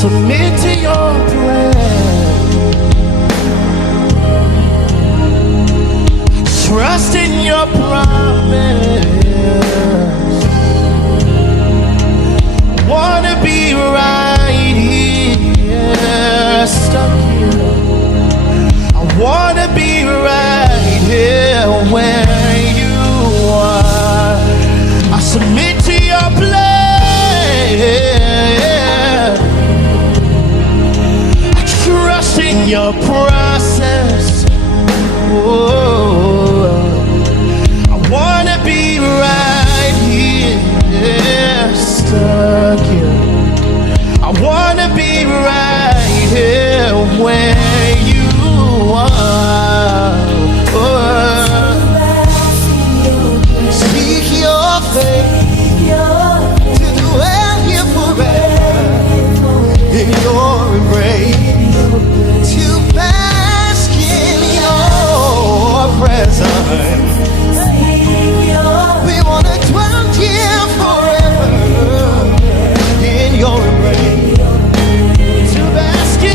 submit to your plan. Trust in your promise. Wanna be right here, stuck here. I wanna be right here where you are. I submit to your plan. I trust in your process. Oh, I wanna be right here, stuck here. I wanna be right here where you are. Oh, speak your faith to dwell here forever in your embrace, to bask in your presence. We wanna dwell here forever in your embrace, to bask in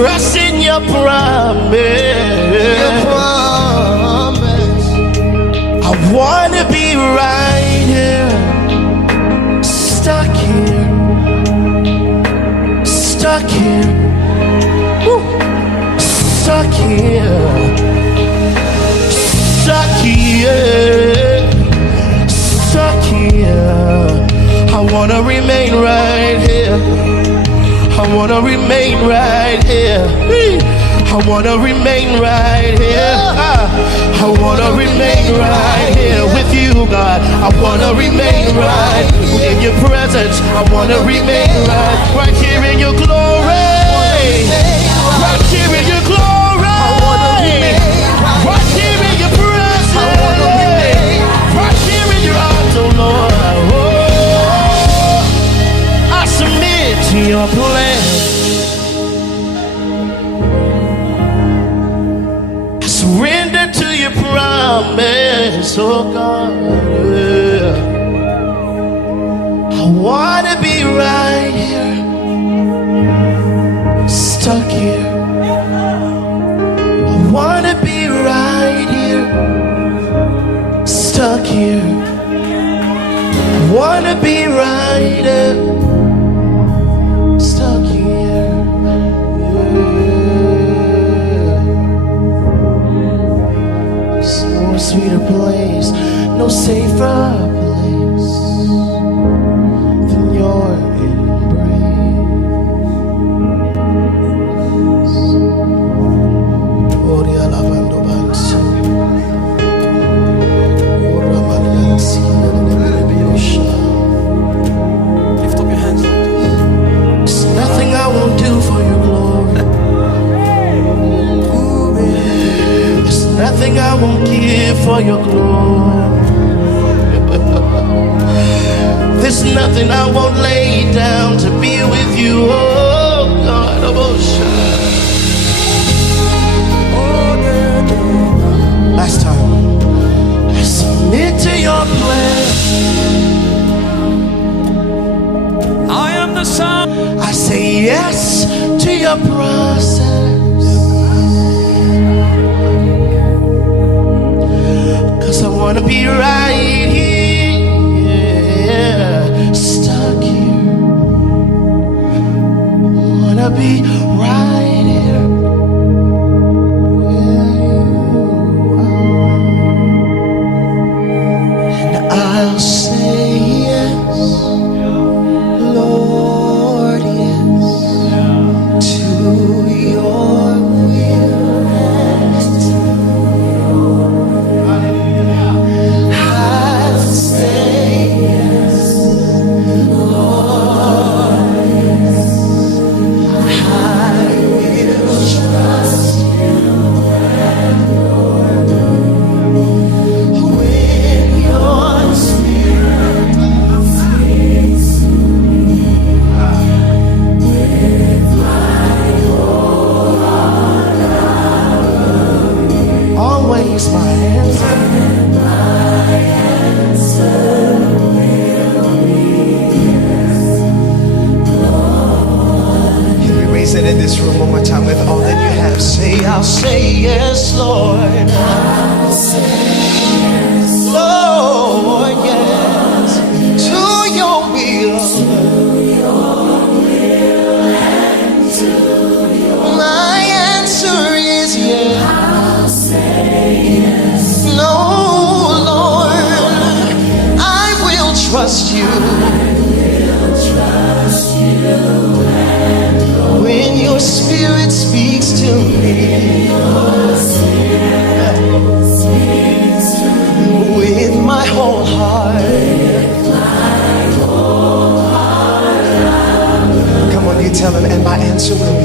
trust in your promise. Your promise. I wanna be right here, stuck here, stuck here, woo. Stuck here, stuck here, stuck here. I wanna remain right here. I wanna remain right here. I wanna remain right here. I wanna remain right here with you, God. I wanna remain right in your presence. I wanna remain right here in your glory. Right here in your glory. Right here in your presence. Right here in your arms, oh Lord. Oh, I submit to your plan. Surrender to your promise, oh God. Yeah. I wanna be right here, stuck here. I wanna be right here, stuck here. I wanna be right here, stuck here. No sweeter place, no safer place than your embrace. Oria lavando bansi, ora maliansi, nenebiosha. Lift up your hands. There's nothing I won't do for your glory. There's nothing I won't give for your glory. There's nothing I won't lay down to be with you. Oh God, last time, I submit to your plan. I am the Son. I say yes to your process. 'Cause I wanna be right here, stuck here. Wanna be right here where you are. And I'll say yes, Lord, yes, to your will and to I'll say yes, Lord, yes. I will trust you and when your spirit speaks to me with my whole heart, always my answer. Can we raise it in this room one more time with all that you have? Say, I'll say yes, Lord. I'll say yes, Lord, yes, to your will. My answer is yes. I'll say yes. No, Lord, I will trust you. When your spirit speaks to me, with my whole heart. Come on, you tell him, and my answer will